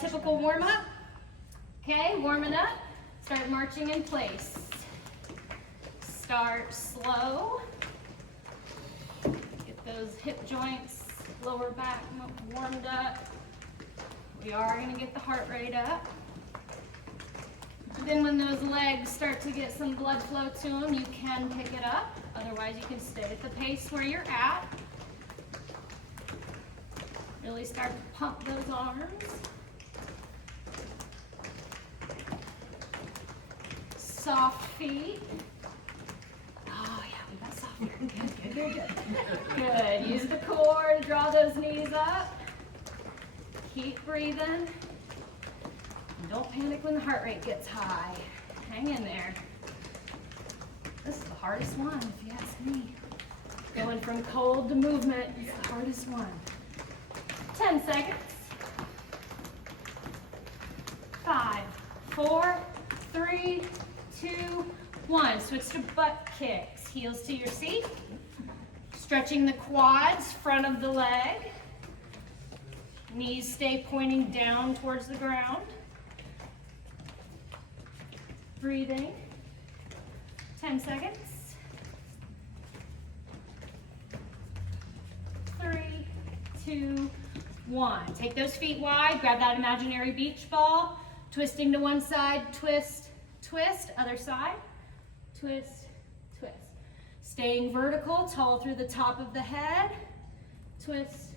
typical warm up. Okay, warming up. Start marching in place. Start slow. Get those hip joints, lower back warmed up. We are going to get the heart rate up. Then when those legs start to get some blood flow to them, you can pick it up. Otherwise, you can stay at the pace where you're at. Really start to pump those arms. Soft feet. Oh yeah, we got soft feet. Good. Good. Use the core to draw those knees up. Keep breathing. And don't panic when the heart rate gets high. Hang in there. This is the hardest one, if you ask me. Going from cold to movement is the hardest one. 10 seconds. 5, 4, 3, 2, 1. Switch to butt kicks. Heels to your seat. Stretching the quads, front of the leg. Knees stay pointing down towards the ground. Breathing. 10 seconds. 3, 2, 1. Take those feet wide. Grab that imaginary beach ball. Twisting to one side. Twist, twist. Other side. Twist, twist. Staying vertical, tall through the top of the head. Twist,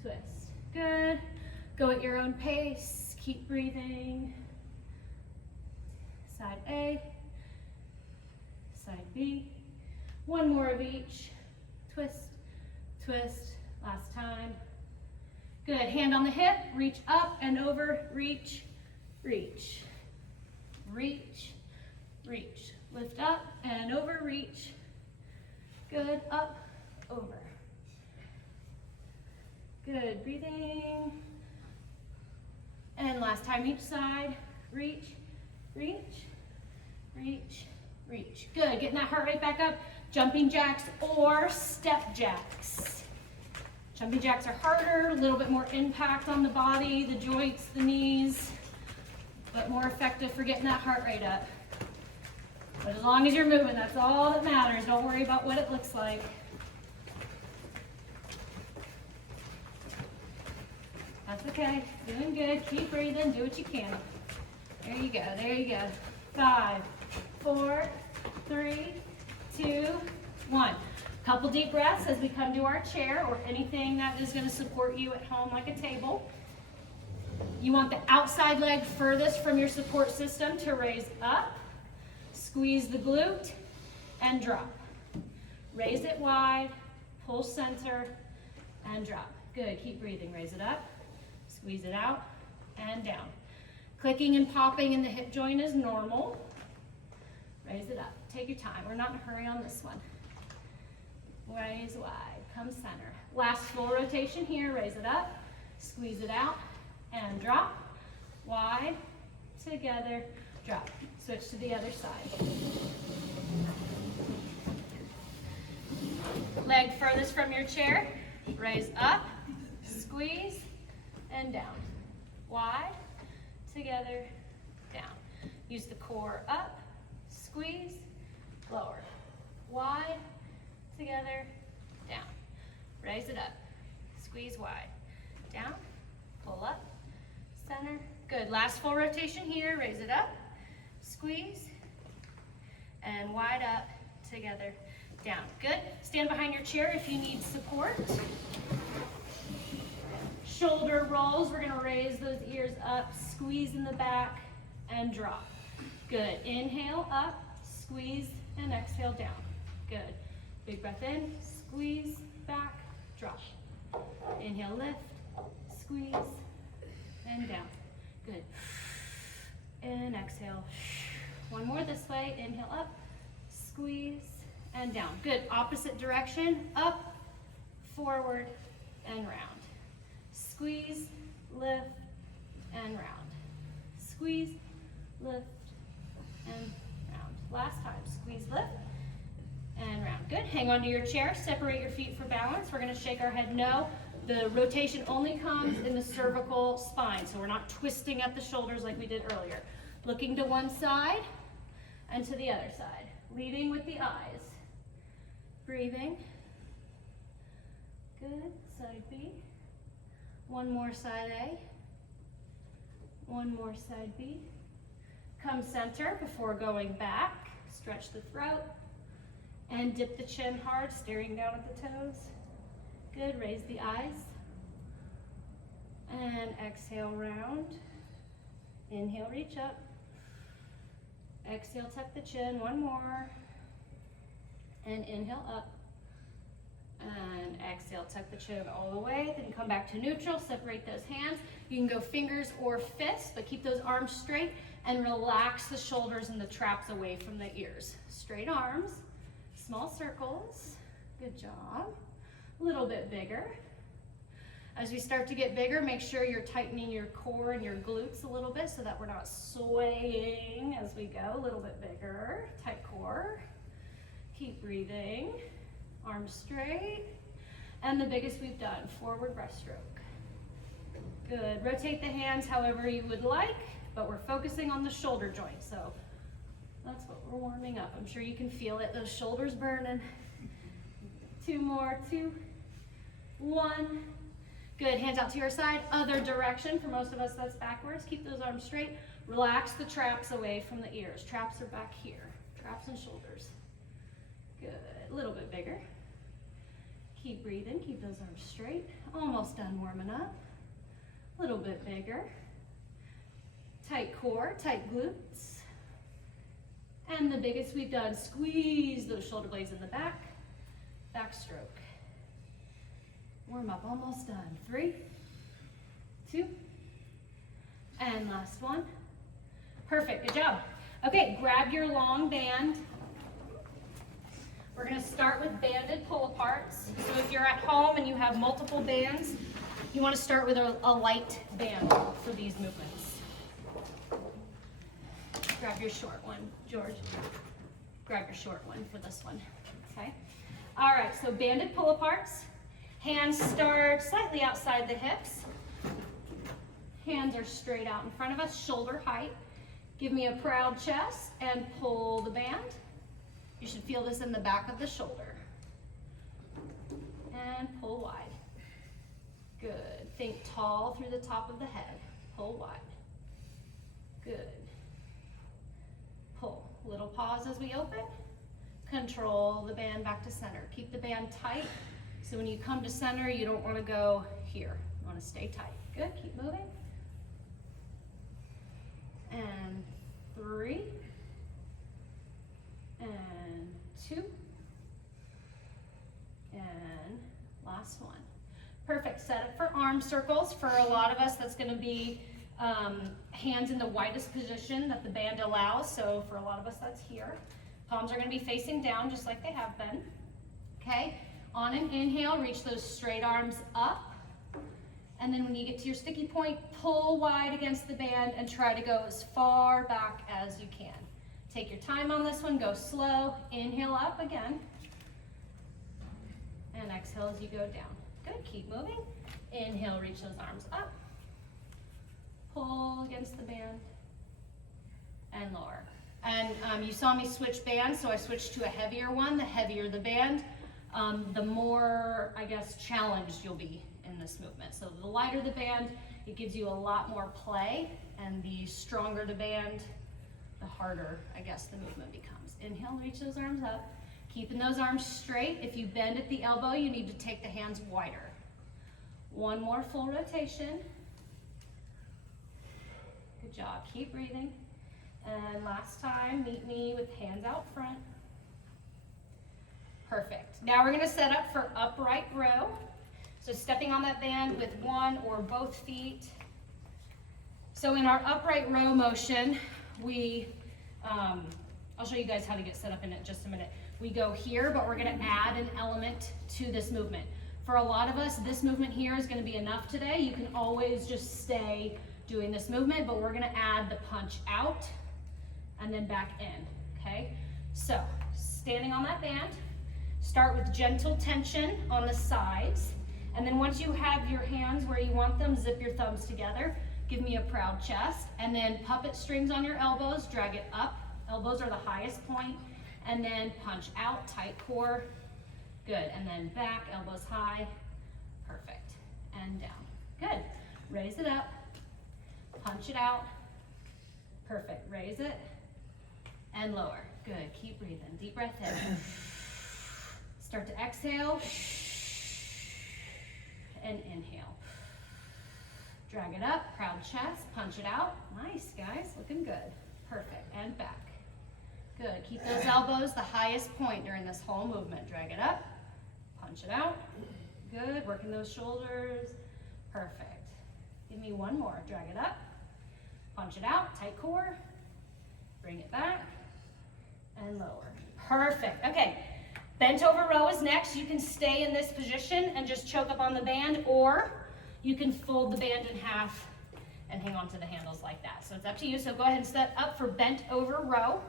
twist. Good. Go at your own pace. Keep breathing. Side A, side B. One more of each. Twist, twist. Last time. Good. Hand on the hip. Reach up and over. Reach, reach. Reach, reach. Lift up and over. Reach. Good. Up, over. Good. Breathing. And last time each side. Reach, reach, reach, reach. Good. Getting that heart rate back up. Jumping jacks or step jacks. Jumping jacks are harder, a little bit more impact on the body, the joints, the knees, but more effective for getting that heart rate up. But as long as you're moving, that's all that matters. Don't worry about what it looks like. That's okay. Doing good. Keep breathing. Do what you can. There you go. There you go. 5, 4, 3, 2, 1. Couple deep breaths as we come to our chair or anything that is going to support you at home like a table. You want the outside leg furthest from your support system to raise up. Squeeze the glute and drop. Raise it wide, pull center, and drop. Good. Keep breathing. Raise it up, squeeze it out, and down. Clicking and popping in the hip joint is normal. Raise it up. Take your time. We're not in a hurry on this one. Raise wide. Come center. Last full rotation here. Raise it up. Squeeze it out. And drop. Wide. Together. Drop. Switch to the other side. Leg furthest from your chair. Raise up. Squeeze. And down. Wide. Together. Down. Use the core up. Squeeze. Lower. Wide. Together, down. Raise it up. Squeeze wide. Down, pull up, center. Good. Last full rotation here. Raise it up, squeeze, and wide up, together, down. Good. Stand behind your chair if you need support. Shoulder rolls. We're going to raise those ears up, squeeze in the back, and drop. Good. Inhale up, squeeze, and exhale down. Good. Big breath in, squeeze, back, drop. Inhale, lift, squeeze, and down. Good. And exhale. One more this way. Inhale up, squeeze, and down. Good. Opposite direction. Up, forward, and round. Squeeze, lift, and round. Squeeze, lift, and round. Last time. Squeeze, lift, and round. Good. Hang on to your chair. Separate your feet for balance. We're going to shake our head no The rotation only comes in the cervical spine, so we're not twisting at the shoulders like we did earlier. Looking to one side and to the other side. Leading with the eyes. Breathing. Good. Side B. One more side A. One more side B. Come center before going back. Stretch the throat. And dip the chin hard, staring down at the toes. Good. Raise the eyes. And exhale, round. Inhale, reach up. Exhale, tuck the chin. One more. And inhale up. And exhale, tuck the chin all the way. Then come back to neutral. Separate those hands. You can go fingers or fists, but keep those arms straight and relax the shoulders and the traps away from the ears. Straight arms, small circles. Good job. A little bit bigger. As we start to get bigger, make sure you're tightening your core and your glutes a little bit so that we're not swaying as we go. A little bit bigger, tight core. Keep breathing. Arms straight. And the biggest we've done, forward breaststroke. Good. Rotate the hands however you would like, but we're focusing on the shoulder joint. So that's what we're warming up. I'm sure you can feel it. Those shoulders burning. 2 more. 2, 1. Good. Hands out to your side. Other direction. For most of us, that's backwards. Keep those arms straight. Relax the traps away from the ears. Traps are back here. Traps and shoulders. Good. A little bit bigger. Keep breathing. Keep those arms straight. Almost done warming up. A little bit bigger. Tight core, tight glutes. And the biggest we've done, squeeze those shoulder blades in the back. Backstroke. Warm up, almost done. 3, 2, and last one. Perfect, good job. Okay, grab your long band. We're gonna start with banded pull-aparts. So if you're at home and you have multiple bands, you wanna start with a light band for these movements. Grab your short one, George. Grab your short one for this one, okay? All right, so banded pull-aparts. Hands start slightly outside the hips. Hands are straight out in front of us, shoulder height. Give me a proud chest and pull the band. You should feel this in the back of the shoulder. And pull wide. Good. Think tall through the top of the head. Pull wide. Good. Pull. Little pause as we open. Control the band back to center. Keep the band tight. So when you come to center, you don't want to go here. You want to stay tight. Good. Keep moving. And 3. And 2. And last one. Perfect. Set up for arm circles. For a lot of us, that's going to be hands in the widest position that the band allows. So for a lot of us, that's here. Palms are going to be facing down just like they have been. Okay. On an inhale, reach those straight arms up. And then when you get to your sticky point, pull wide against the band and try to go as far back as you can. Take your time on this one, go slow. Inhale up again. And exhale as you go down. Good, keep moving. Inhale, reach those arms up. Pull against the band. And lower. And you saw me switch bands, so I switched to a heavier one. The heavier the band, the more, I guess, challenged you'll be in this movement. So the lighter the band, it gives you a lot more play, and the stronger the band, the harder, I guess, the movement becomes. Inhale, reach those arms up. Keeping those arms straight. If you bend at the elbow, you need to take the hands wider. One more full rotation. Good job. Keep breathing. And last time, meet me with hands out front. Perfect. Now we're going to set up for upright row. So stepping on that band with one or both feet. So in our upright row motion, I'll show you guys how to get set up in just a minute. We go here, but we're going to add an element to this movement. For a lot of us, this movement here is going to be enough today. You can always just stay doing this movement, but we're going to add the punch out and then back in, okay? So standing on that band, start with gentle tension on the sides And then once you have your hands where you want them, zip your thumbs together. Give me a proud chest. And then puppet strings on your elbows, drag it up. Elbows are the highest point. And then punch out, tight core. Good. And then back, elbows high. Perfect. And down. Good. Raise it up. Punch it out. Perfect. Raise it. And lower. Good. Keep breathing. Deep breath in. Start to exhale. And inhale. Drag it up. Proud chest. Punch it out. Nice, guys. Looking good. Perfect. And back. Good. Keep those elbows the highest point during this whole movement. Drag it up. Punch it out. Good. Working those shoulders. Perfect. Give me one more. Drag it up. Punch it out. Tight core. Bring it back. And lower. Perfect. Okay. Bent over row is next. You can stay in this position and just choke up on the band, or you can fold the band in half and hang on to the handles like that. So it's up to you. So go ahead and set up for bent over row.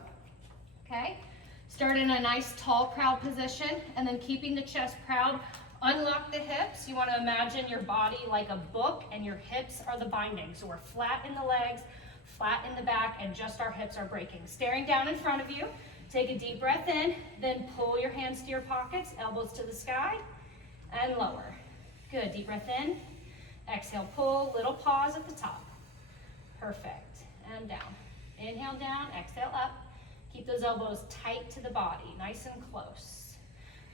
Okay. Start in a nice tall proud position, and then keeping the chest proud. Unlock the hips. You want to imagine your body like a book and your hips are the binding. So we're flat in the legs, flat in the back, and just our hips are breaking. Staring down in front of you. Take a deep breath in, then pull your hands to your pockets, elbows to the sky, and lower. Good. Deep breath in. Exhale, pull. Little pause at the top. Perfect. And down. Inhale down, exhale up. Keep those elbows tight to the body, nice and close.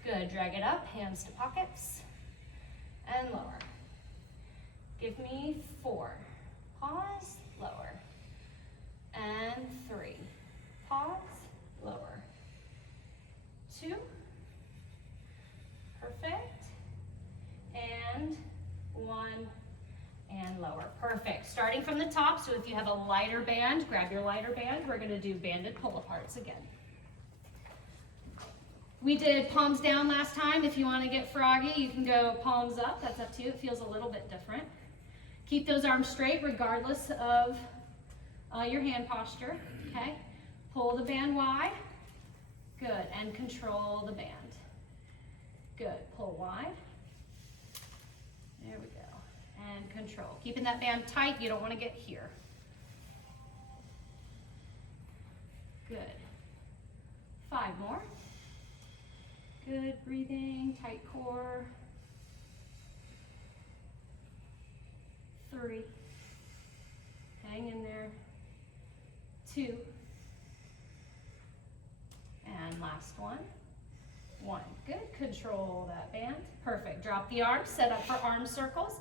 Good. Drag it up, hands to pockets, and lower. Give me 4. Pause, lower. And 3. Pause, lower. 2. Perfect. And 1. And lower. Perfect. Starting from the top, so if you have a lighter band, grab your lighter band. We're going to do banded pull-aparts again. We did palms down last time. If you want to get froggy, you can go palms up. That's up to you. It feels a little bit different. Keep those arms straight regardless of your hand posture. Okay. Pull the band wide. Good. And control the band. Good. Pull wide. There we go. And control. Keeping that band tight. You don't want to get here. Good. 5 more. Good. Breathing. Tight core. 3. Hang in there. 2. And last one. 1. Good. Control that band. Perfect. Drop the arms. Set up for arm circles.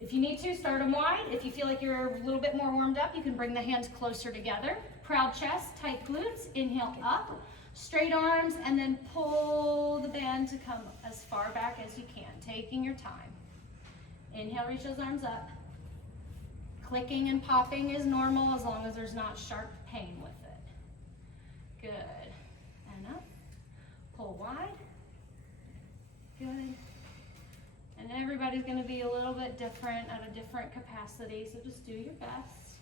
If you need to, start them wide. If you feel like you're a little bit more warmed up, you can bring the hands closer together. Proud chest, tight glutes. Inhale up. Straight arms, and then pull the band to come as far back as you can, taking your time. Inhale, reach those arms up. Clicking and popping is normal as long as there's not sharp pain with it. Good. And up. Pull wide. Good. And everybody's going to be a little bit different at a different capacity, so just do your best.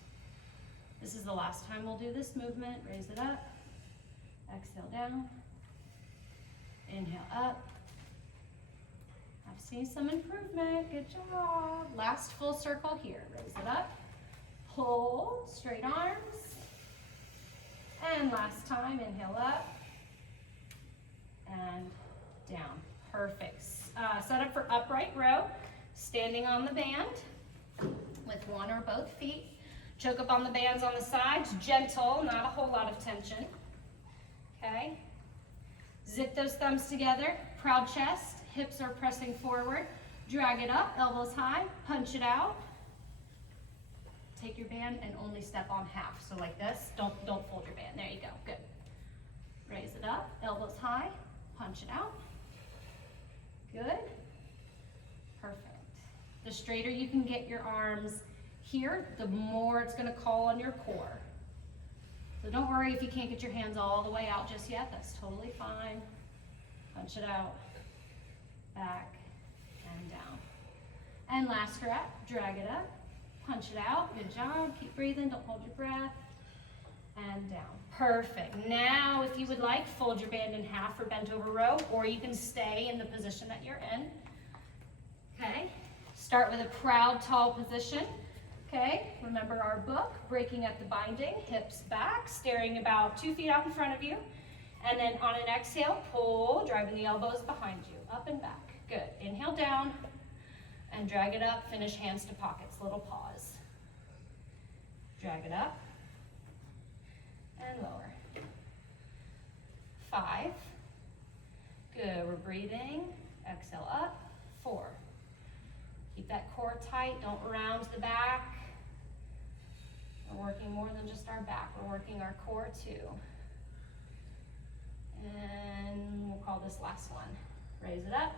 This is the last time we'll do this movement. Raise it up. Exhale down. Inhale up. I've seen some improvement. Good job. Last full circle here. Raise it up. Pull. Straight arms. And last time. Inhale up. And down. Perfect. Set up for upright row. Standing on the band with one or both feet. Choke up on the bands on the sides. Gentle, not a whole lot of tension. Okay. Zip those thumbs together. Proud chest. Hips are pressing forward. Drag it up. Elbows high. Punch it out. Take your band and only step on half. So like this. Don't fold your band. There you go. Good. Raise it up. Elbows high. Punch it out. Good. Perfect. The straighter you can get your arms here, the more it's going to call on your core. So don't worry if you can't get your hands all the way out just yet. That's totally fine. Punch it out. Back and down. And last rep, drag it up. Punch it out. Good job. Keep breathing. Don't hold your breath. And down. Perfect. Now, if you would like, fold your band in half for bent over row, or you can stay in the position that you're in. Okay, start with a proud tall position. Okay, remember our book, breaking up the binding, hips back, staring about 2 feet out in front of you. And then on an exhale, pull, driving the elbows behind you, up and back. Good, inhale down and drag it up, finish hands to pockets, little pause. Drag it up and lower. 5, good, we're breathing, exhale up, 4. Keep that core tight, don't round the back. We're working more than just our back, we're working our core too. And we'll call this last one. Raise it up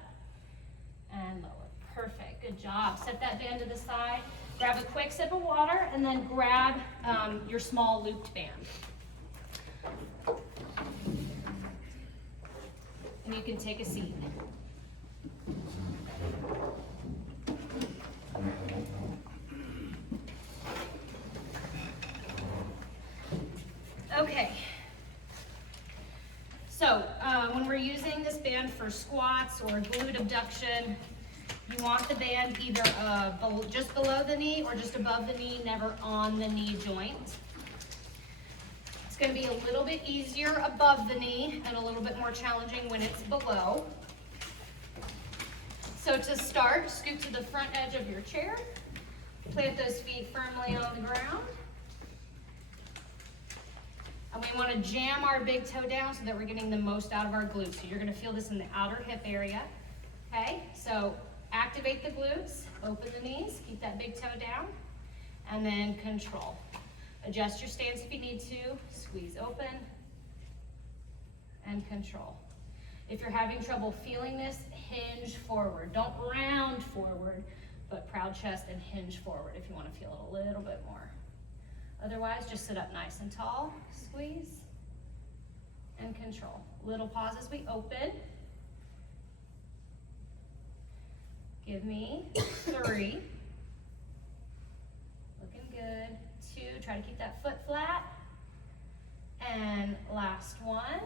and lower. Perfect, good job. Set that band to the side, grab a quick sip of water, and then grab your small looped band. And you can take a seat. Okay, so when we're using this band for squats or glute abduction, you want the band either just below the knee or just above the knee, never on the knee joint. It's going to be a little bit easier above the knee and a little bit more challenging when it's below. So to start, scoot to the front edge of your chair, plant those feet firmly on the ground. And we want to jam our big toe down so that we're getting the most out of our glutes. So you're going to feel this in the outer hip area. Okay, so activate the glutes, open the knees, keep that big toe down, and then control. Adjust your stance if you need to, squeeze open, and control. If you're having trouble feeling this, hinge forward. Don't round forward, but proud chest and hinge forward if you want to feel it a little bit more. Otherwise, just sit up nice and tall, squeeze, and control. Little pause as we open. Give me 3. Looking good. 2, try to keep that foot flat. And last one.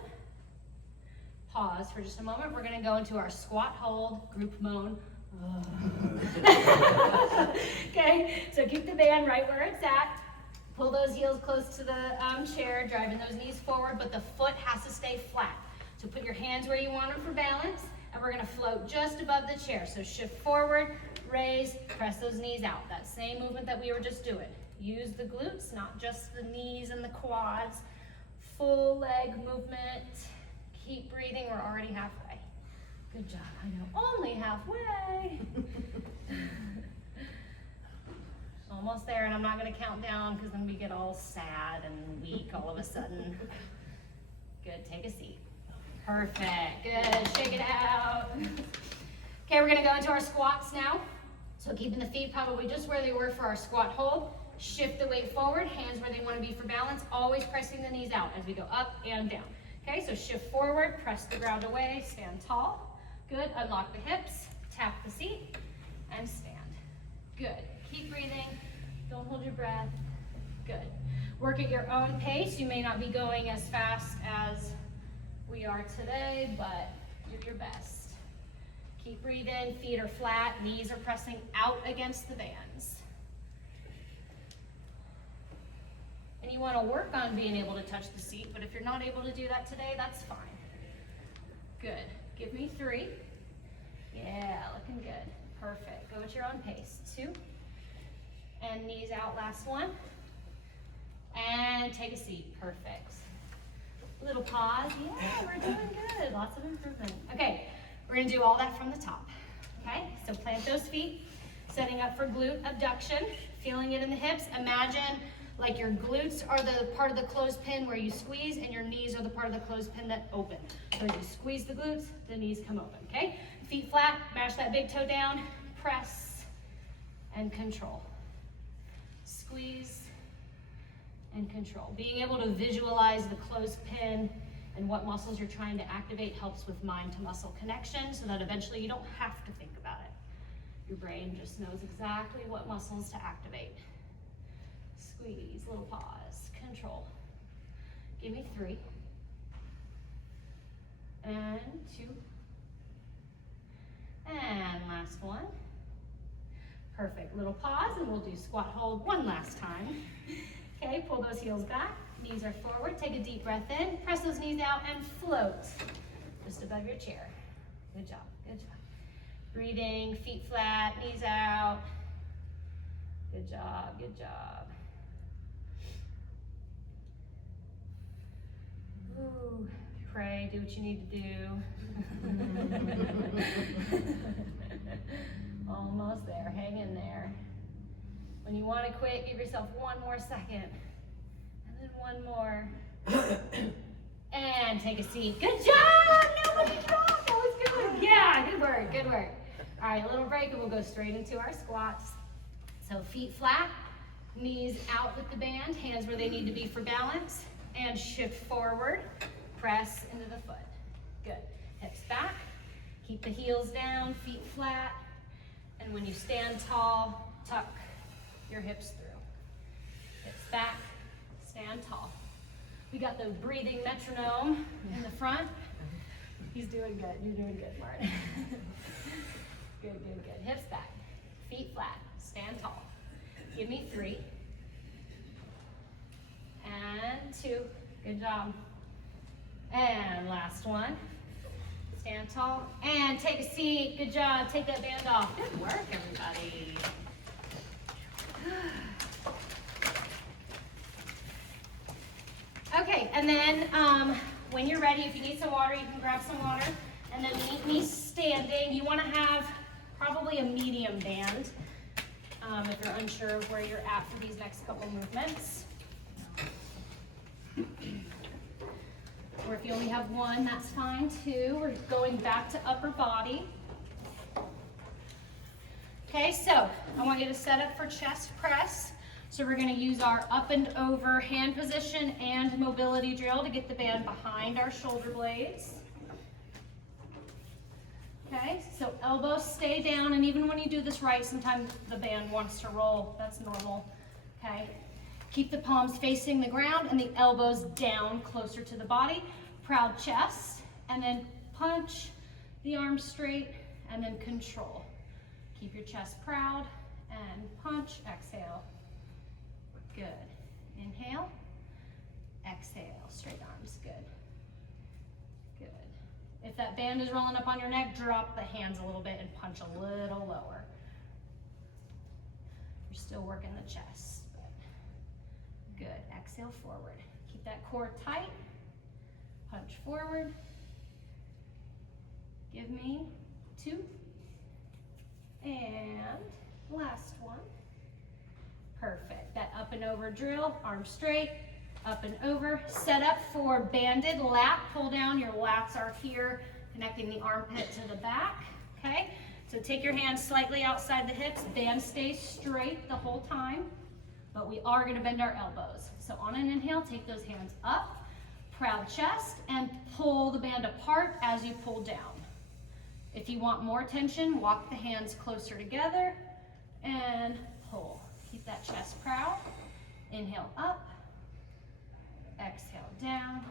Pause for just a moment. We're gonna go into our squat hold, group moan. Okay, so keep the band right where it's at. Pull those heels close to the chair, driving those knees forward, but the foot has to stay flat. So put your hands where you want them for balance, and we're gonna float just above the chair. So shift forward, raise, press those knees out. That same movement that we were just doing. Use the glutes, not just the knees and the quads. Full leg movement. Keep breathing, we're already halfway. Good job, I know, only halfway. Almost there, and I'm not gonna count down because then we get all sad and weak all of a sudden. Good, take a seat. Perfect, good, shake it out. Okay, we're gonna go into our squats now. So keeping the feet probably just where they were for our squat hold. Shift the weight forward, hands where they wanna be for balance, always pressing the knees out as we go up and down. Okay, so shift forward, press the ground away, stand tall. Good, unlock the hips, tap the seat, and stand. Good, keep breathing, don't hold your breath. Good. Work at your own pace. You may not be going as fast as we are today, but do your best. Keep breathing, feet are flat, knees are pressing out against the bands. And you want to work on being able to touch the seat, but if you're not able to do that today, that's fine. Good. Give me 3. Yeah, looking good. Perfect. Go at your own pace. 2. And knees out, last one. And take a seat. Perfect. Little pause. Yeah, we're doing good. Lots of improvement. Okay, we're going to do all that from the top. Okay, so plant those feet, setting up for glute abduction, feeling it in the hips. Imagine like your glutes are the part of the clothespin where you squeeze, and your knees are the part of the clothespin that open. So you squeeze the glutes, the knees come open, okay? Feet flat, mash that big toe down, press, and control. Squeeze, and control. Being able to visualize the clothespin and what muscles you're trying to activate helps with mind to muscle connection so that eventually you don't have to think about it. Your brain just knows exactly what muscles to activate. Squeeze, little pause, control. Give me 3. And 2. And last one. Perfect. Little pause, and we'll do squat hold one last time. Okay, pull those heels back. Knees are forward. Take a deep breath in. Press those knees out and float just above your chair. Good job. Good job. Breathing, feet flat, knees out. Good job. Good job. Ooh, pray, do what you need to do. Almost there, hang in there. When you want to quit, give yourself one more second. And then one more. And take a seat. Good job! Nobody dropped, that was good. Yeah, good work, good work. All right, a little break and we'll go straight into our squats. So feet flat, knees out with the band, hands where they need to be for balance. And shift forward, press into the foot. Good. Hips back, keep the heels down, feet flat. And when you stand tall, tuck your hips through. Hips back, stand tall. We got the breathing metronome in the front. He's doing good. You're doing good, Martin. Good, good, good. Hips back, feet flat, stand tall. Give me 3. And 2. Good job. And last one. Stand tall and take a seat. Good job. Take that band off. Good work, everybody. Okay, and then when you're ready, if you need some water, you can grab some water. And then meet me standing. You want to have probably a medium band if you're unsure of where you're at for these next couple movements. Or if you only have one, that's fine too. We're going back to upper body. Okay, so I want you to set up for chest press. So we're going to use our up and over hand position and mobility drill to get the band behind our shoulder blades. Okay, so elbows stay down, and even when you do this right, sometimes the band wants to roll. That's normal. Okay. Keep the palms facing the ground and the elbows down closer to the body. Proud chest, and then punch the arms straight, and then control. Keep your chest proud, and punch, exhale. Good. Inhale, exhale, straight arms, good. Good. If that band is rolling up on your neck, drop the hands a little bit and punch a little lower. You're still working the chest. Good. Exhale forward. Keep that core tight. Punch forward. Give me 2. And last one. Perfect. That up and over drill. Arms straight. Up and over. Set up for banded lat. Pull down. Your lats are here, connecting the armpit to the back. Okay? So take your hands slightly outside the hips. Band stays straight the whole time. But we are going to bend our elbows. So on an inhale, take those hands up, proud chest, and pull the band apart as you pull down. If you want more tension, walk the hands closer together and pull. Keep that chest proud. Inhale up, exhale down.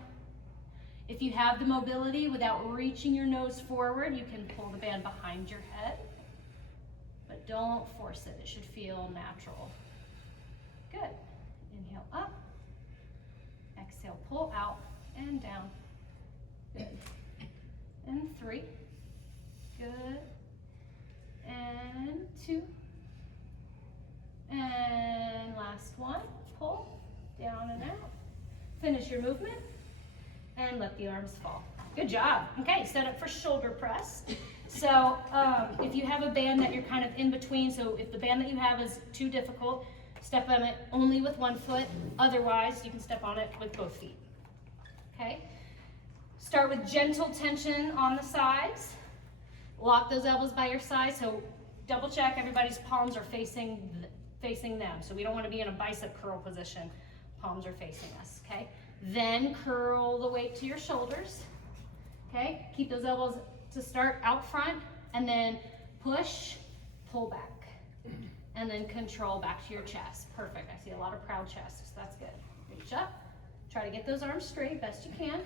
If you have the mobility without reaching your nose forward, you can pull the band behind your head, but don't force it. It should feel natural. Good. Inhale up. Exhale, pull out and down. Good. And 3. Good. And 2. And last one. Pull down and out. Finish your movement and let the arms fall. Good job. Okay, set up for shoulder press. So if you have a band that you're kind of in between, so if the band that you have is too difficult, step on it only with one foot. Otherwise, you can step on it with both feet. Okay? Start with gentle tension on the sides. Lock those elbows by your side. So double check everybody's palms are facing them. So we don't want to be in a bicep curl position. Palms are facing us. Okay? Then curl the weight to your shoulders. Okay? Keep those elbows to start out front, and then push, pull back. And then control back to your chest. Perfect. I see a lot of proud chests, so that's good. Reach up. Try to get those arms straight best you can.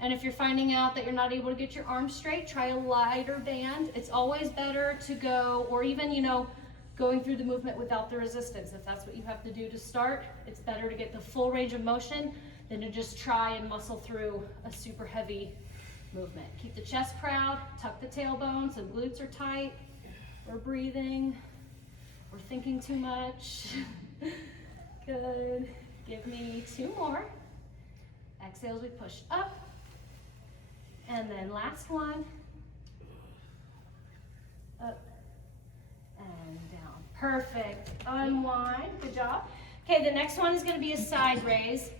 And if you're finding out that you're not able to get your arms straight, try a lighter band. It's always better to go, or even, going through the movement without the resistance. If that's what you have to do to start, it's better to get the full range of motion than to just try and muscle through a super heavy movement. Keep the chest proud, tuck the tailbone so glutes are tight. We're breathing, we're thinking too much. Good. Give me 2 more. Exhale as we push up. And then last one. Up and down. Perfect. Unwind. Good job. Okay, the next one is going to be a side raise.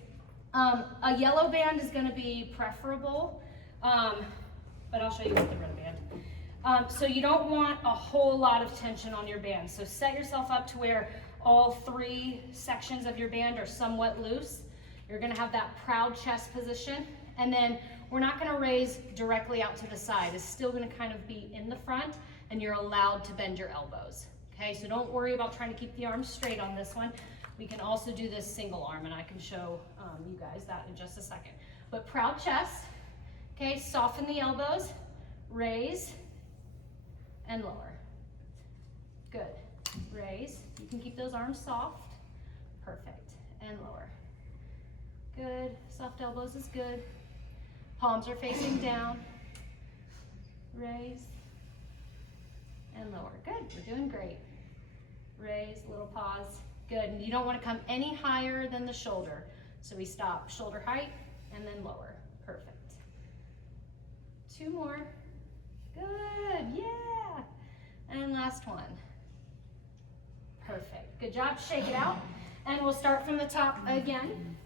A yellow band is going to be preferable, but I'll show you with the red band. So you don't want a whole lot of tension on your band. So set yourself up to where all 3 sections of your band are somewhat loose. You're going to have that proud chest position, and then we're not going to raise directly out to the side. It's still going to kind of be in the front, and you're allowed to bend your elbows. Okay, so don't worry about trying to keep the arms straight on this one. We can also do this single arm, and I can show you guys that in just a second. But proud chest. Okay, soften the elbows, raise, and lower. Good. Raise. You can keep those arms soft. Perfect. And lower. Good. Soft elbows is good. Palms are facing down. Raise. And lower. Good. We're doing great. Raise, little pause. Good. And you don't want to come any higher than the shoulder. So we stop shoulder height and then lower. Perfect. 2 more. Good. Yeah. And last one. Perfect. Good job. Shake it out. And we'll start from the top again.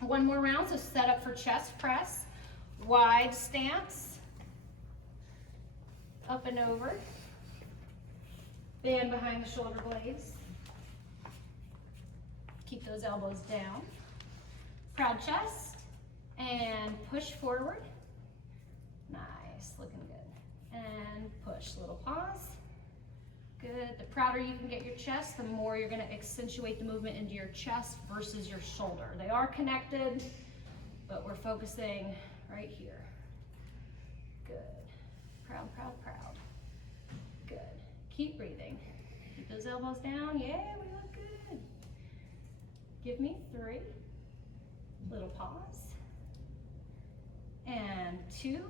1 more round. So set up for chest press. Wide stance. Up and over. Band behind the shoulder blades. Keep those elbows down. Proud chest. And push forward. Nice. Looking good. And push. Little pause. Good. The prouder you can get your chest, the more you're going to accentuate the movement into your chest versus your shoulder. They are connected, but we're focusing right here. Good. Proud, proud, proud. Good. Keep breathing. Keep those elbows down. Yeah, we look good. Give me 3. Little pause. And 2.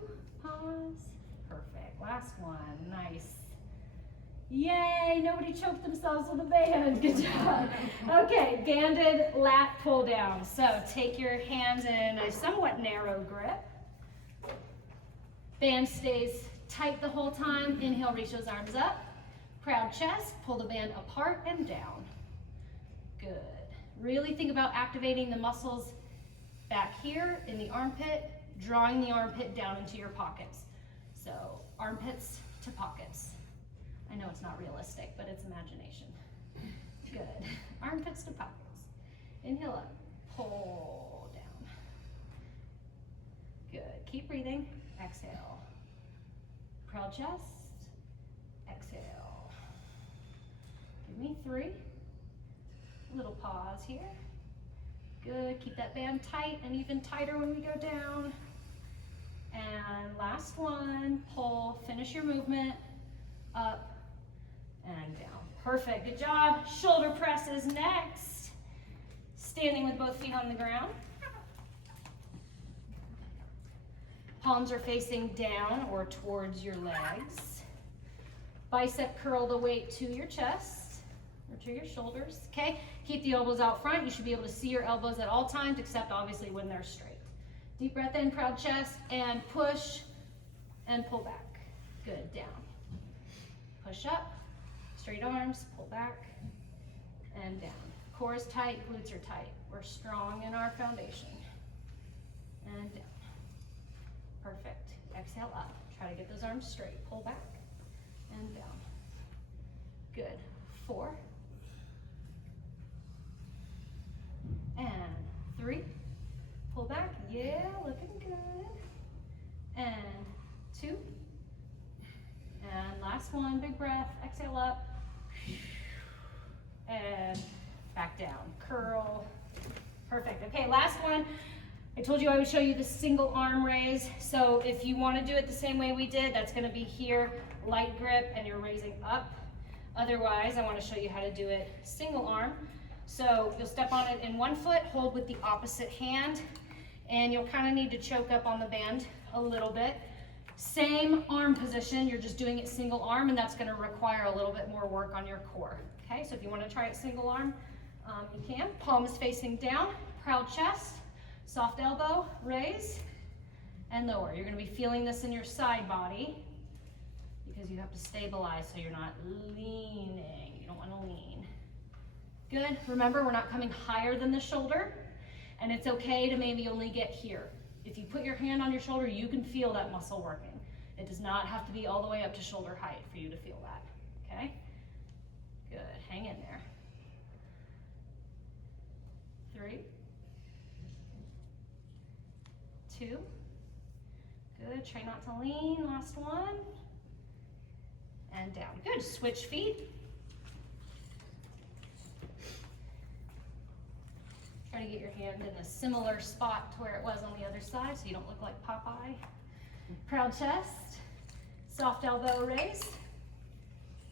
Pause. Perfect. Last one. Nice. Yay, nobody choked themselves with a band. Good job. Okay, banded lat pull down. So take your hands in a somewhat narrow grip. Band stays tight the whole time. Inhale, reach those arms up. Proud chest, pull the band apart and down. Good. Really think about activating the muscles back here in the armpit, drawing the armpit down into your pockets. So armpits to pockets. I know it's not realistic, but it's imagination. Good. Armpits to pockets. Inhale up. Pull down. Good. Keep breathing. Exhale. Proud chest. Exhale. Give me 3. Little pause here. Good. Keep that band tight and even tighter when we go down. And last one. Pull. Finish your movement. Up and down. Perfect. Good job. Shoulder press is next. Standing with both feet on the ground. Palms are facing down or towards your legs. Bicep curl the weight to your chest or to your shoulders. Okay. Keep the elbows out front. You should be able to see your elbows at all times, except obviously when they're straight. Deep breath in, proud chest, and push and pull back. Good. Down. Push up. Straight arms, pull back, and down. Core is tight, glutes are tight. We're strong in our foundation. And down. Perfect. Exhale up. Try to get those arms straight. Pull back and down. Good. 4. And 3. Pull back. Yeah, looking good. And 2. And last one, big breath. Exhale up. And back down. Curl. Perfect. Okay, last one. I told you I would show you the single arm raise. So if you want to do it the same way we did, that's going to be here, light grip, and you're raising up. Otherwise, I want to show you how to do it single arm. So you'll step on it in one foot, hold with the opposite hand, and you'll kind of need to choke up on the band a little bit. Same arm position, you're just doing it single arm, and that's going to require a little bit more work on your core. Okay, so if you want to try it single arm, you can. Palms facing down, proud chest, soft elbow, raise, and lower. You're going to be feeling this in your side body because you have to stabilize so you're not leaning. You don't want to lean. Good. Remember, we're not coming higher than the shoulder, and it's okay to maybe only get here. If you put your hand on your shoulder, you can feel that muscle working. It does not have to be all the way up to shoulder height for you to feel that. Okay? Good. Hang in there. 3, 2. Good. Try not to lean. Last one. And down. Good. Switch feet. Try to get your hand in a similar spot to where it was on the other side so you don't look like Popeye. Proud chest. Soft elbow raise.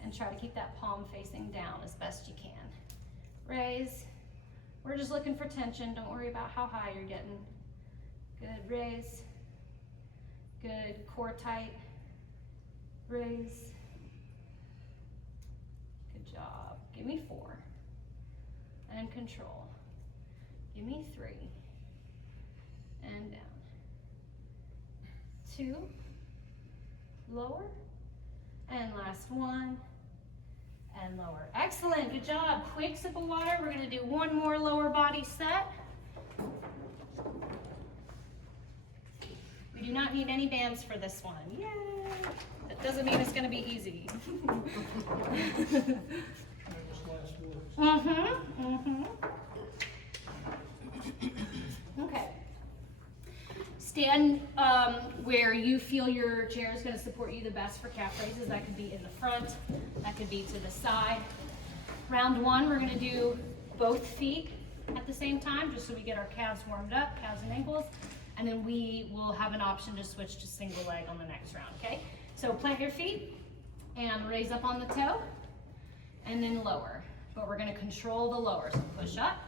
And try to keep that palm facing down as best you can. Raise. We're just looking for tension. Don't worry about how high you're getting. Good. Raise. Good. Core tight. Raise. Good job. Give me 4. And control. Give me 3. And down. 2. Lower. And last one. And lower. Excellent. Good job. Quick sip of water. We're going to do one more lower body set. We do not need any bands for this one. Yay! That doesn't mean it's going to be easy. Okay. Stand where you feel your chair is going to support you the best for calf raises. That could be in the front. That could be to the side. Round 1, we're going to do both feet at the same time, just so we get our calves warmed up, calves and ankles. And then we will have an option to switch to single leg on the next round, okay? So plant your feet and raise up on the toe and then lower. But we're going to control the lower. So push up,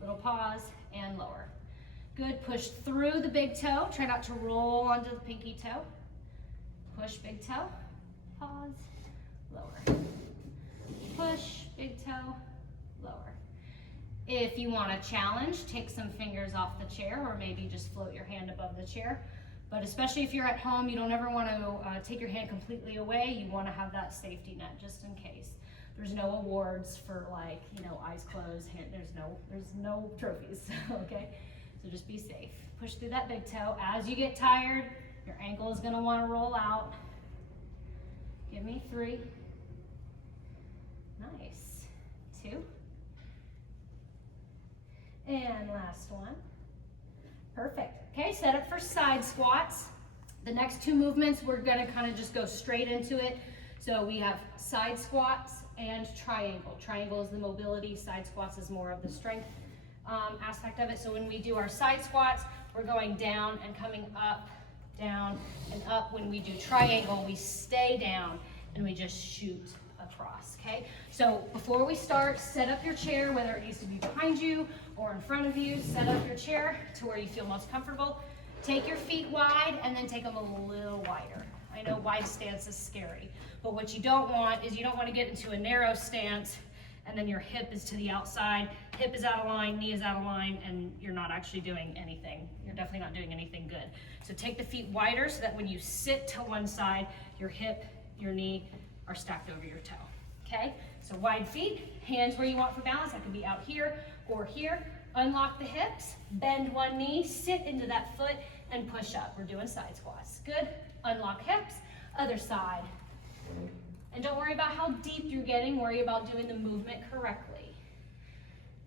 little pause, and lower. Good. Push through the big toe. Try not to roll onto the pinky toe. Push big toe, pause, lower. Push big toe, lower. If you want a challenge, take some fingers off the chair or maybe just float your hand above the chair. But especially if you're at home, you don't ever want to take your hand completely away. You want to have that safety net just in case. There's no awards for like, you know, eyes closed, hand, there's no trophies, okay? So just be safe. Push through that big toe. As you get tired, your ankle is going to want to roll out. Give me 3. Nice. 2. And last one. Perfect. Okay, set up for side squats. The next 2 movements, we're going to kind of just go straight into it. So we have side squats and triangle. Triangle is the mobility, side squats is more of the strength aspect of it. So when we do our side squats, we're going down and coming up, down and up. When we do triangle, we stay down and we just shoot across, okay? So before we start, set up your chair, whether it needs to be behind you or in front of you. Set up your chair to where you feel most comfortable. Take your feet wide and then take them a little wider. I know wide stance is scary, but what you don't want is you don't want to get into a narrow stance and then your hip is to the outside, hip is out of line, knee is out of line, and you're not actually doing anything. You're definitely not doing anything good. So take the feet wider so that when you sit to one side, your hip, your knee are stacked over your toe, okay? So wide feet, hands where you want for balance. That could be out here or here. Unlock the hips, bend one knee, sit into that foot, and push up. We're doing side squats. Good. Unlock hips, other side. And don't worry about how deep you're getting, worry about doing the movement correctly.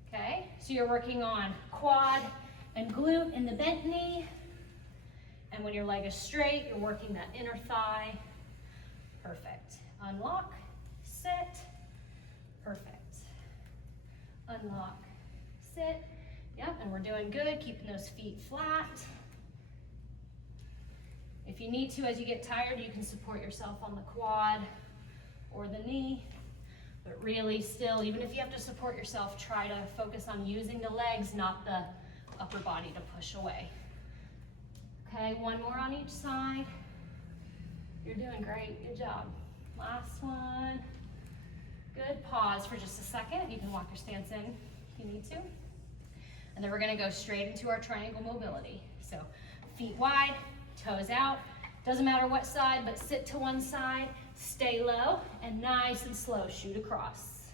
Okay, so you're working on quad and glute in the bent knee. And when your leg is straight, you're working that inner thigh. Perfect. Unlock, sit, perfect. Unlock, sit. Yep, and we're doing good, keeping those feet flat. If you need to, as you get tired, you can support yourself on the quad or the knee. But really still, even if you have to support yourself, try to focus on using the legs, not the upper body to push away. Okay, one more on each side. You're doing great, good job. Last one. Good, pause for just a second. You can walk your stance in if you need to. And then we're gonna go straight into our triangle mobility. So feet wide, toes out. Doesn't matter what side, but sit to one side, stay low, and nice and slow, shoot across.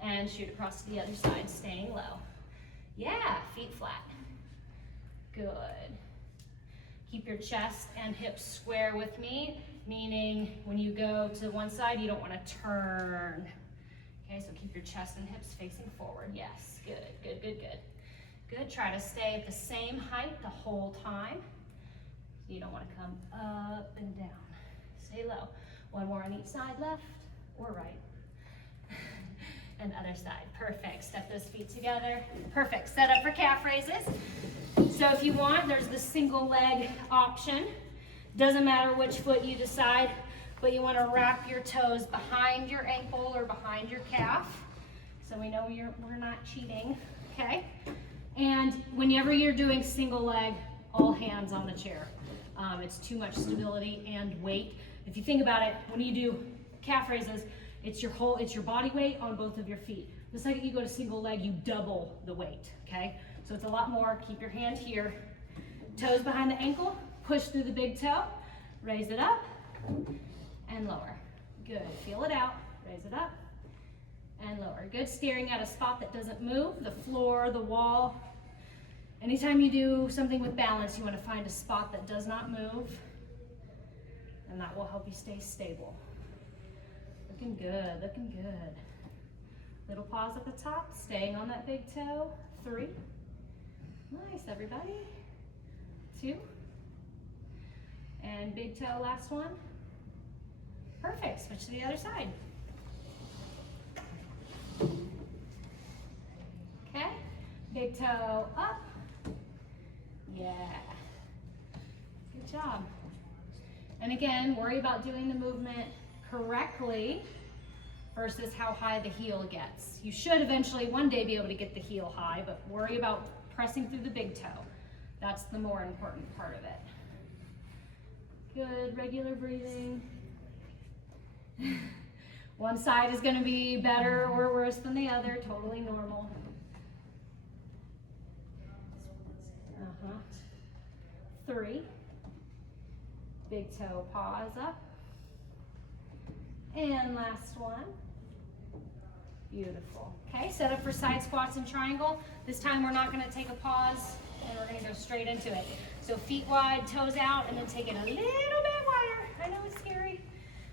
And shoot across to the other side, staying low. Yeah, feet flat. Good. Keep your chest and hips square with me, meaning when you go to one side, you don't want to turn. Okay, so keep your chest and hips facing forward. Yes, good, good, good, good. Good, try to stay at the same height the whole time. You don't want to come up and down. Stay low. One more on each side, left or right. And other side, perfect. Step those feet together. Perfect, set up for calf raises. So if you want, there's the single leg option. Doesn't matter which foot you decide, but you want to wrap your toes behind your ankle or behind your calf. So we know we're not cheating, okay? And whenever you're doing single leg, all hands on the chair. It's too much stability and weight. If you think about it, when you do calf raises, it's your body weight on both of your feet. The second you go to single leg, you double the weight, okay? So it's a lot more. Keep your hand here. Toes behind the ankle, push through the big toe, raise it up, and lower. Good, feel it out, raise it up, and lower. Good, staring at a spot that doesn't move, the floor, the wall. Anytime you do something with balance, you want to find a spot that does not move, and that will help you stay stable. Looking good, looking good. Little pause at the top, staying on that big toe. 3. Nice, everybody. 2. And big toe, last one. Perfect, switch to the other side. Okay, big toe up. Yeah, good job. And again, worry about doing the movement correctly versus how high the heel gets. You should eventually one day be able to get the heel high, but worry about pressing through the big toe. That's the more important part of it. Good, regular breathing. One side is going to be better or worse than the other, totally normal. 3. Big toe, pause up. And last one. Beautiful. Okay, set up for side squats and triangle. This time we're not going to take a pause and we're going to go straight into it. So feet wide, toes out, and then take it a little bit wider. I know it's scary.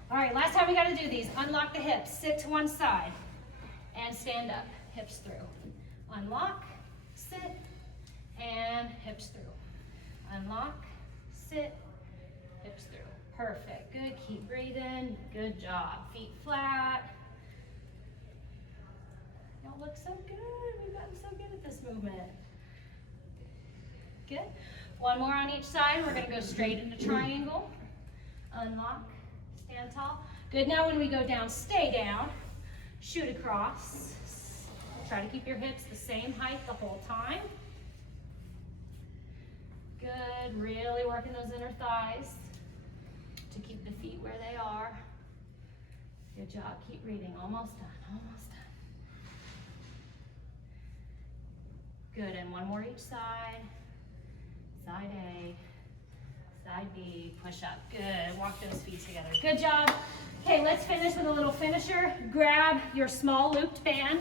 All right, last time we got to do these. Unlock the hips, sit to one side, and stand up, hips through. Unlock, sit, and hips through. Unlock, sit, hips through. Perfect, good, keep breathing, good job. Feet flat. Y'all look so good, we've gotten so good at this movement. Good, one more on each side. We're gonna go straight into triangle. Unlock, stand tall. Good, now when we go down, stay down, shoot across. Try to keep your hips the same height the whole time. Good, really working those inner thighs to keep the feet where they are. Good job, keep reading, almost done, almost done. Good, and one more each side. Side A, side B, push up. Good, walk those feet together. Good job. Okay, let's finish with a little finisher. Grab your small looped band.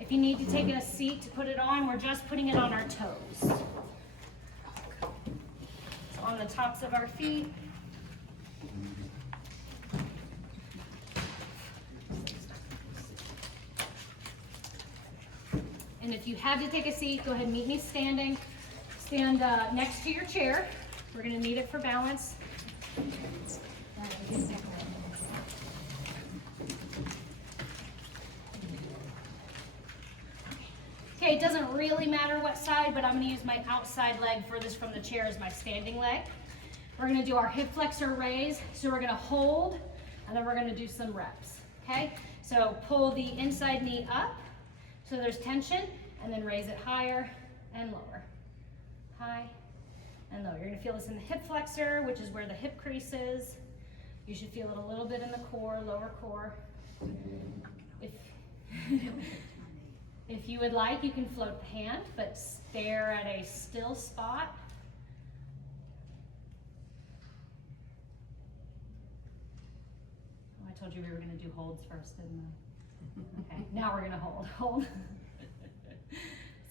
If you need to take a seat to put it on, we're just putting it on our toes. So on the tops of our feet. And if you had to take a seat, go ahead and meet me standing. Stand next to your chair. We're going to need it for balance. Okay, it doesn't really matter what side, but I'm going to use my outside leg furthest from the chair as my standing leg. We're going to do our hip flexor raise. So we're going to hold and then we're gonna do some reps, okay? So pull the inside knee up, so there's tension, and then raise it higher and lower. High and low. You're gonna feel this in the hip flexor, which is where the hip crease is. You should feel it a little bit in the core, lower core. If you would like, you can float the hand, but stare at a still spot. Oh, I told you we were gonna do holds first, didn't I? Okay, now we're gonna hold. Hold.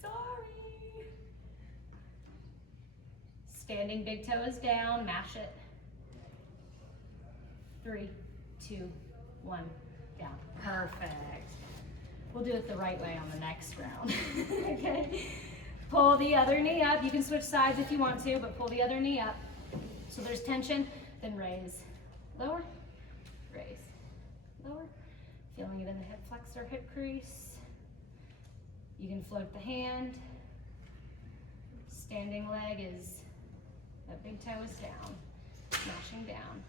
Sorry. Standing big toe is down, mash it. 3, 2, 1, down. Perfect. We'll do it the right way on the next round. Okay. Pull the other knee up. You can switch sides if you want to, but pull the other knee up. So there's tension, then raise. Lower, raise, lower. Feeling it in the hip flexor, hip crease. You can float the hand. Standing leg is, that big toe is down, smashing down.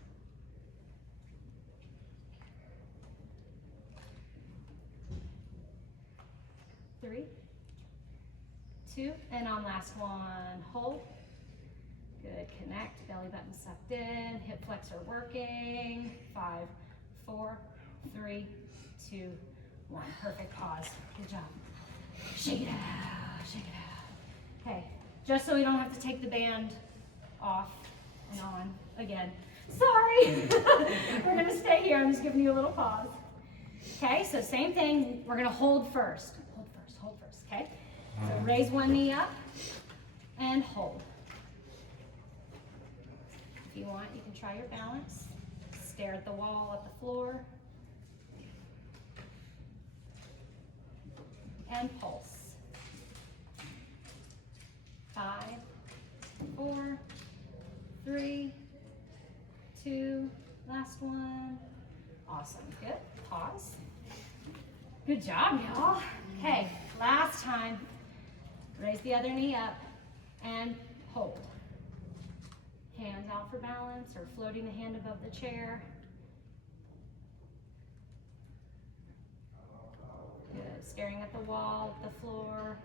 3, 2, and on last one, hold. Good, connect, belly button sucked in, hip flexor working. 5, 4, 3, 2, 1. Perfect, pause, good job. Shake it out, shake it out. Okay, just so we don't have to take the band off and on again. Sorry, we're gonna stay here, I'm just giving you a little pause. Okay, so same thing, we're gonna hold first. Hold first, okay? So raise one knee up and hold. If you want, you can try your balance. Stare at the wall, at the floor. And pulse. 5, 4, 3, 2, last one. Awesome, good, pause. Good job, y'all. Okay, last time. Raise the other knee up and hold. Hands out for balance or floating the hand above the chair. Good, staring at the wall, at the floor.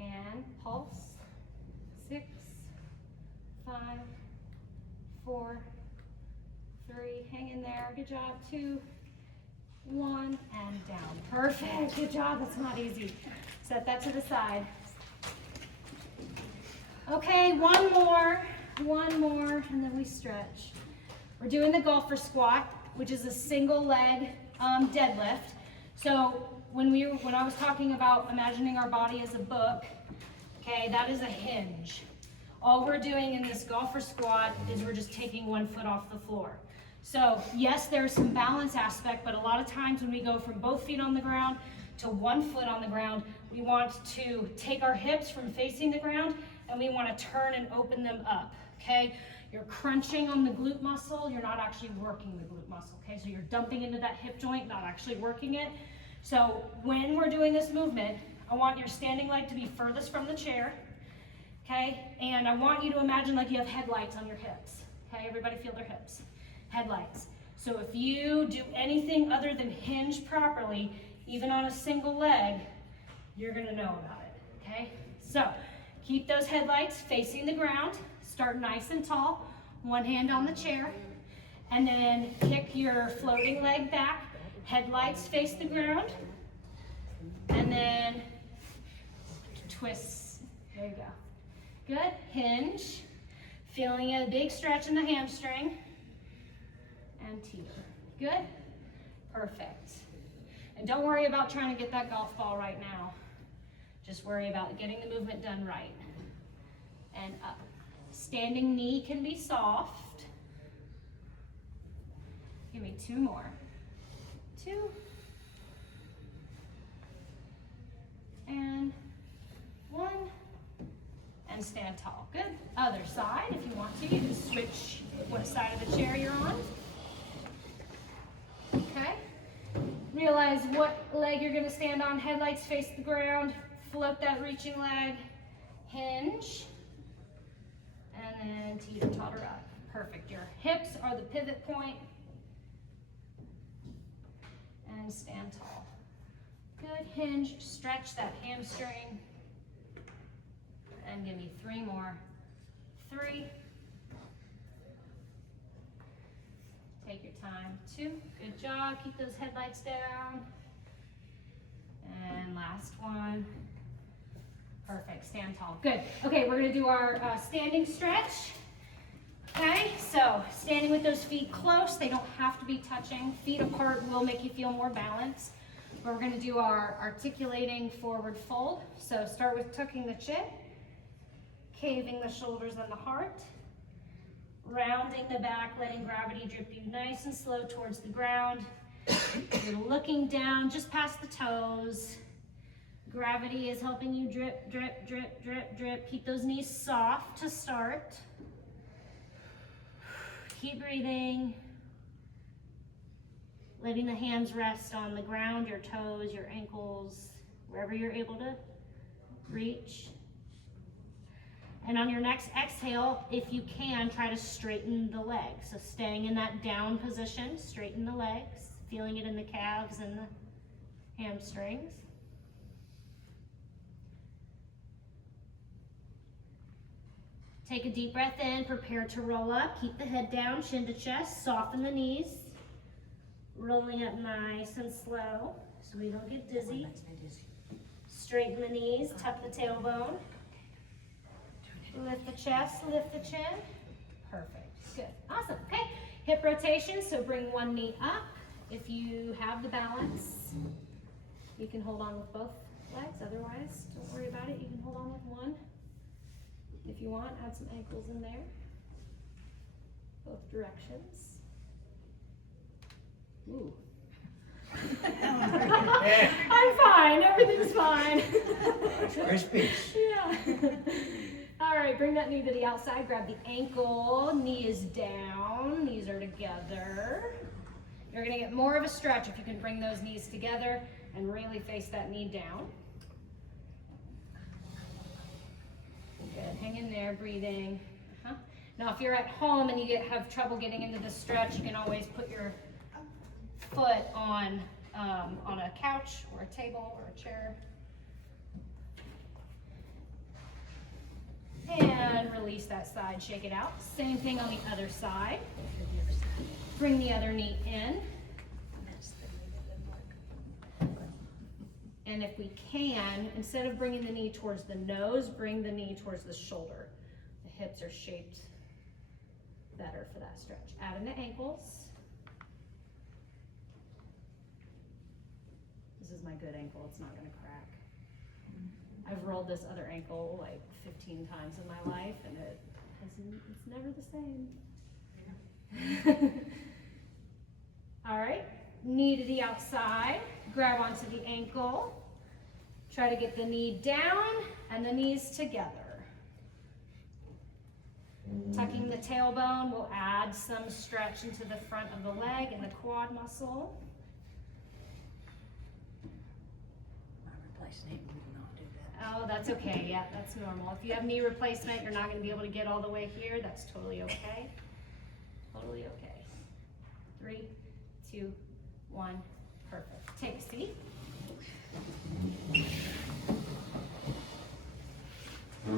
And pulse. 6, 5, 4, 3, hang in there, good job. 2, 1, and down. Perfect, good job, that's not easy. Set that to the side. Okay, one more, and then we stretch. We're doing the golfer squat, which is a single leg deadlift. So when I was talking about imagining our body as a book, okay, that is a hinge. All we're doing in this golfer squat is we're just taking one foot off the floor. So yes, there's some balance aspect, but a lot of times when we go from both feet on the ground to one foot on the ground, we want to take our hips from facing the ground and we want to turn and open them up, okay? You're crunching on the glute muscle, you're not actually working the glute muscle, okay? So you're dumping into that hip joint, not actually working it. So when we're doing this movement, I want your standing leg to be furthest from the chair, okay? And I want you to imagine like you have headlights on your hips, okay? Everybody feel their hips. Headlights. So if you do anything other than hinge properly, even on a single leg, you're gonna know about it, okay? So keep those headlights facing the ground, start nice and tall, one hand on the chair, and then kick your floating leg back, headlights face the ground, and then twist, there you go. Good, hinge, feeling a big stretch in the hamstring, and teeter. Good? Perfect. And don't worry about trying to get that golf ball right now. Just worry about getting the movement done right. And up. Standing knee can be soft. Give me 2 more. 2. And 1. And stand tall. Good. Other side, if you want to. You can switch what side of the chair you're on. Okay, realize what leg you're gonna stand on, headlights face the ground, float that reaching leg, hinge, and then teeter-totter up. Perfect. Your hips are the pivot point. And stand tall. Good. Hinge. Stretch that hamstring. And give me 3 more. 3. Take your time. 2. Good job. Keep those headlights down. And last one. Perfect. Stand tall. Good. Okay, we're going to do our standing stretch. Okay, so standing with those feet close. They don't have to be touching. Feet apart will make you feel more balanced. But we're going to do our articulating forward fold. So start with tucking the chin, caving the shoulders and the heart, rounding the back, letting gravity drip you nice and slow towards the ground. You're looking down just past the toes. Gravity is helping you drip, drip, drip, drip, drip. Keep those knees soft to start. Keep breathing. Letting the hands rest on the ground, your toes, your ankles, wherever you're able to reach. And on your next exhale, if you can, try to straighten the legs. So staying in that down position, straighten the legs, feeling it in the calves and the hamstrings. Take a deep breath in, prepare to roll up. Keep the head down, chin to chest, soften the knees. Rolling up nice and slow so we don't get dizzy. Straighten the knees, tuck the tailbone. Lift the chest, lift the chin. Perfect. Good. Awesome. Okay. Hip rotation. So bring one knee up. If you have the balance, you can hold on with both legs. Otherwise, don't worry about it. You can hold on with one. If you want, add some ankles in there. Both directions. Ooh. I'm fine. Everything's fine. It's crispy. Yeah. All right, bring that knee to the outside. Grab the ankle. Knee is down. Knees are together. You're going to get more of a stretch if you can bring those knees together and really face that knee down. Good. Hang in there, breathing. Now, if you're at home and you have trouble getting into the stretch, you can always put your foot on a couch or a table or a chair. And release that side, shake it out. Same thing on the other side. Bring the other knee in. And if we can, instead of bringing the knee towards the nose, bring the knee towards the shoulder. The hips are shaped better for that stretch. Add in the ankles. This is my good ankle, it's not gonna crack. I've rolled this other ankle like 15 times in my life and it's never the same. All right, knee to the outside, grab onto the ankle. Try to get the knee down and the knees together. Tucking the tailbone will add some stretch into the front of the leg and the quad muscle. Oh, that's okay. Yeah, that's normal. If you have knee replacement, you're not going to be able to get all the way here. That's totally okay. Totally okay. 3, 2, 1. Perfect. Take a seat.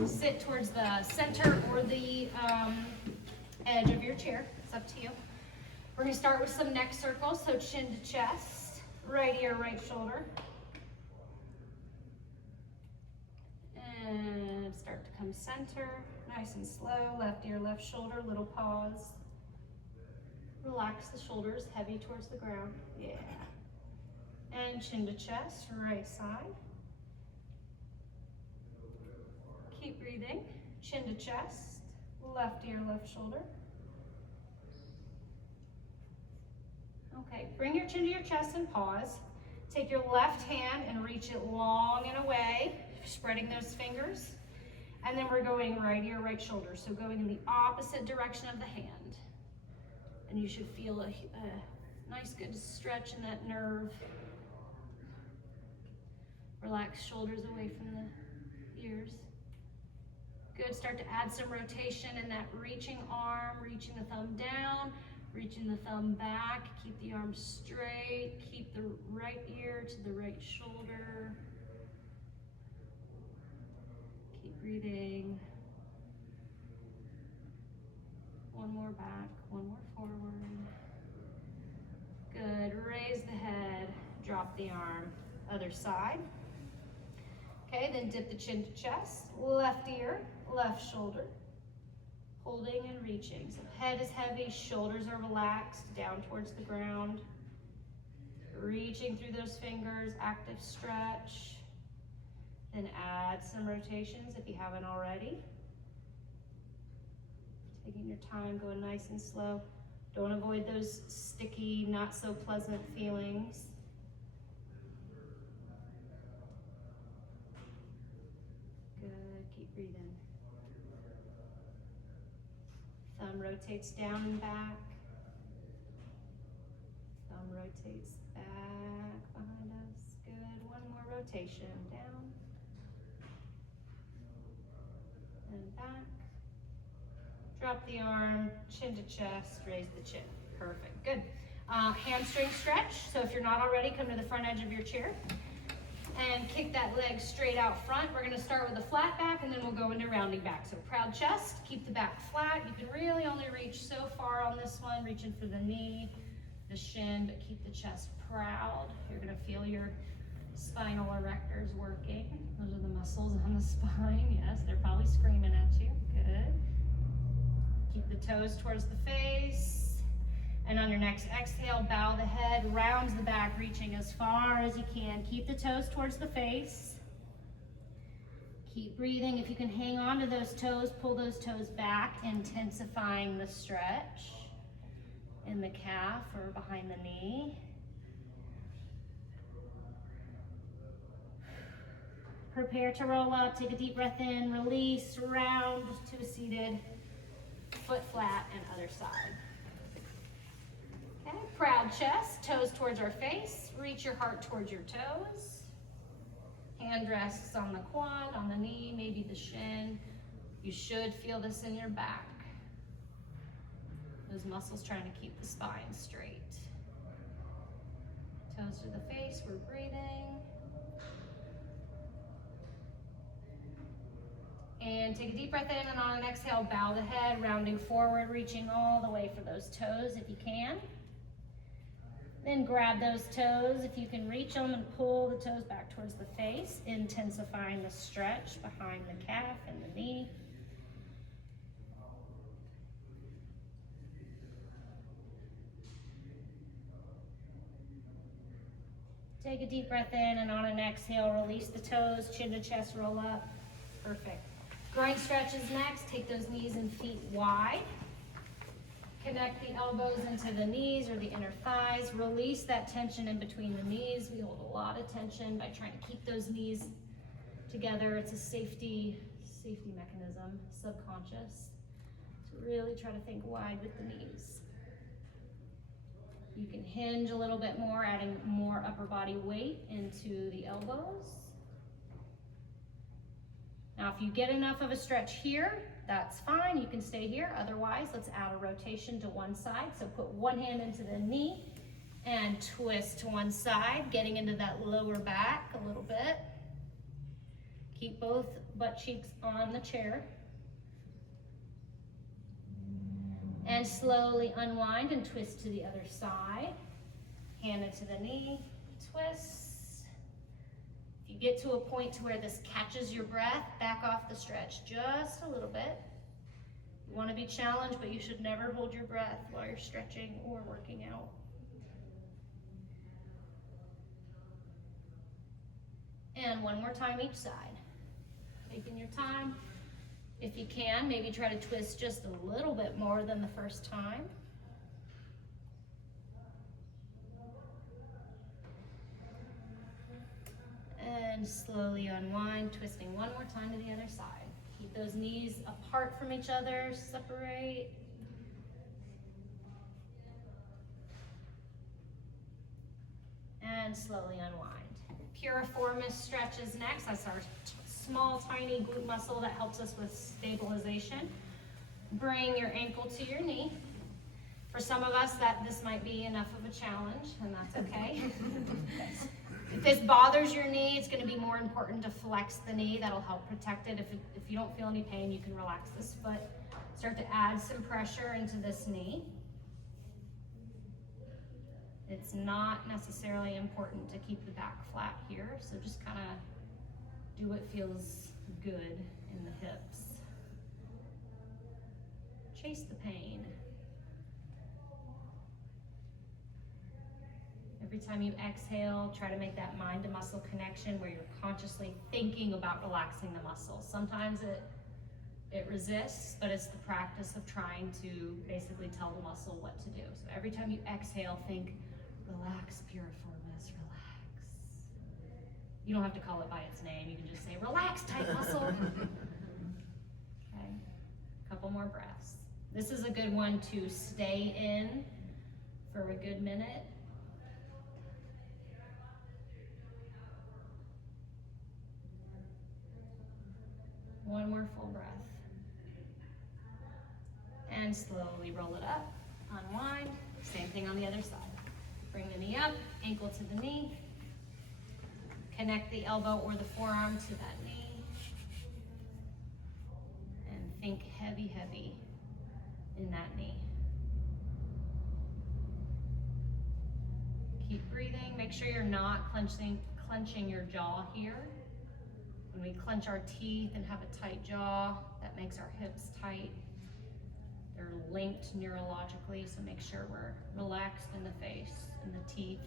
Sit towards the center or the edge of your chair. It's up to you. We're going to start with some neck circles. So chin to chest, right ear, right shoulder. And start to come center, nice and slow, left ear, left shoulder, little pause. Relax the shoulders, heavy towards the ground, yeah. And chin to chest, right side. Keep breathing, chin to chest, left ear, left shoulder. Okay, bring your chin to your chest and pause. Take your left hand and reach it long and away, spreading those fingers. And then we're going right ear, right shoulder. So going in the opposite direction of the hand. And you should feel a nice good stretch in that nerve. Relax shoulders away from the ears. Good, start to add some rotation in that reaching arm, reaching the thumb down, reaching the thumb back. Keep the arm straight, keep the right ear to the right shoulder. Keep breathing. One more back, one more forward. Good, raise the head, drop the arm, other side. Okay, then dip the chin to chest, left ear, left shoulder. Holding and reaching. So head is heavy, shoulders are relaxed, down towards the ground. Reaching through those fingers, active stretch. Then add some rotations if you haven't already. Taking your time, going nice and slow. Don't avoid those sticky, not so pleasant feelings. Good, keep breathing. Thumb rotates down and back. Thumb rotates back behind us. Good, one more rotation. Down and back. Drop the arm, chin to chest, raise the chin. Perfect, good. Hamstring stretch. So if you're not already, come to the front edge of your chair and kick that leg straight out front. We're gonna start with a flat back and then we'll go into rounding back. So proud chest, keep the back flat. You can really only reach so far on this one, reaching for the knee, the shin, but keep the chest proud. You're gonna feel your spinal erectors working. Those are the muscles on the spine. Yes, they're probably screaming at you. Good. Keep the toes towards the face. And on your next exhale, bow the head, rounds the back, reaching as far as you can. Keep the toes towards the face. Keep breathing. If you can hang on to those toes, pull those toes back, intensifying the stretch in the calf or behind the knee. Prepare to roll up. Take a deep breath in, release, round to a seated, foot flat, and other side. Okay, proud chest, toes towards our face. Reach your heart towards your toes. Hand rests on the quad, on the knee, maybe the shin. You should feel this in your back. Those muscles trying to keep the spine straight. Toes to the face, we're breathing. And take a deep breath in, and on an exhale, bow the head, rounding forward, reaching all the way for those toes if you can. Then grab those toes if you can reach them and pull the toes back towards the face, intensifying the stretch behind the calf and the knee. Take a deep breath in, and on an exhale, release the toes, chin to chest, roll up. Perfect. Groin stretches next. Take those knees and feet wide. Connect the elbows into the knees or the inner thighs. Release that tension in between the knees. We hold a lot of tension by trying to keep those knees together. It's a safety mechanism, subconscious. So really try to think wide with the knees. You can hinge a little bit more, adding more upper body weight into the elbows. Now, if you get enough of a stretch here, that's fine. You can stay here. Otherwise, let's add a rotation to one side. So put one hand into the knee and twist to one side, getting into that lower back a little bit. Keep both butt cheeks on the chair. And slowly unwind and twist to the other side. Hand into the knee, twist. If you get to a point to where this catches your breath, back off the stretch just a little bit. You want to be challenged, but you should never hold your breath while you're stretching or working out. And one more time each side. Taking your time. If you can, maybe try to twist just a little bit more than the first time. And slowly unwind, twisting one more time to the other side. Keep those knees apart from each other, separate. And slowly unwind. Piriformis stretches next. That's our small, tiny glute muscle that helps us with stabilization. Bring your ankle to your knee. For some of us, this might be enough of a challenge, and that's okay. If this bothers your knee, it's going to be more important to flex the knee. That'll help protect it. If you don't feel any pain, you can relax this foot. Start to add some pressure into this knee. It's not necessarily important to keep the back flat here, so just kind of do what feels good in the hips. Chase the pain. Every time you exhale, try to make that mind to muscle connection where you're consciously thinking about relaxing the muscle. Sometimes it resists, but it's the practice of trying to basically tell the muscle what to do. So every time you exhale, think, relax, piriformis, relax. You don't have to call it by its name. You can just say, relax, tight muscle. Okay, a couple more breaths. This is a good one to stay in for a good minute. One more full breath. And slowly roll it up, unwind. Same thing on the other side. Bring the knee up, ankle to the knee. Connect the elbow or the forearm to that knee. And think heavy, heavy in that knee. Keep breathing. Make sure you're not clenching your jaw here. When we clench our teeth and have a tight jaw, that makes our hips tight. They're linked neurologically, so make sure we're relaxed in the face and the teeth.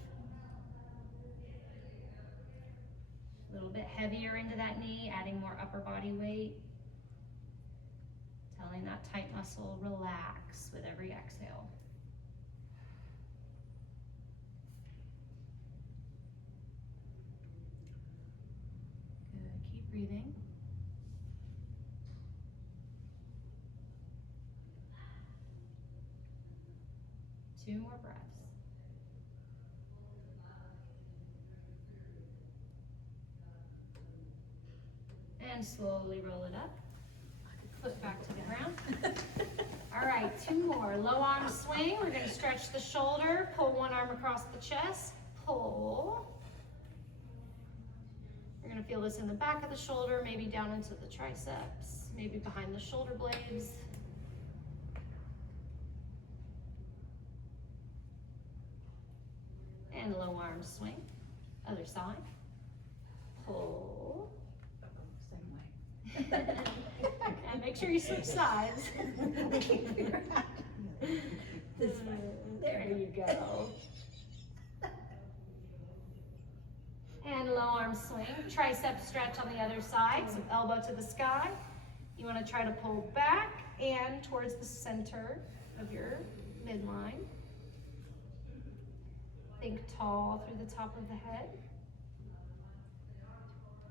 A little bit heavier into that knee, adding more upper body weight. Telling that tight muscle, relax with every exhale. Good, keep breathing. Two more breaths. And slowly roll it up. Foot back to the ground. All right, two more. Low arm swing. We're going to stretch the shoulder. Pull one arm across the chest. Pull. You're going to feel this in the back of the shoulder, maybe down into the triceps, maybe behind the shoulder blades. And low arm swing. Other side. Pull. Same way. And make sure you switch sides. This way. There you go. And low arm swing. Tricep stretch on the other side. So elbow to the sky. You want to try to pull back and towards the center of your midline. Think tall through the top of the head.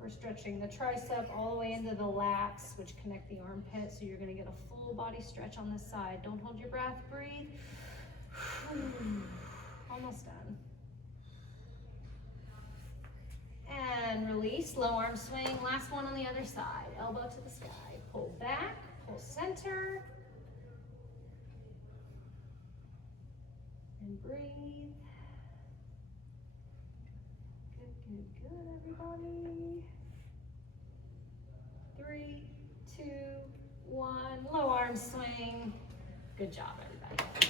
We're stretching the tricep all the way into the lats, which connect the armpit, so you're going to get a full body stretch on this side. Don't hold your breath, breathe. Almost done. And release, low arm swing. Last one on the other side. Elbow to the sky. Pull back, pull center. And breathe. Good, good, good, everybody. 3, 2, 1. Low arm swing. Good job, everybody.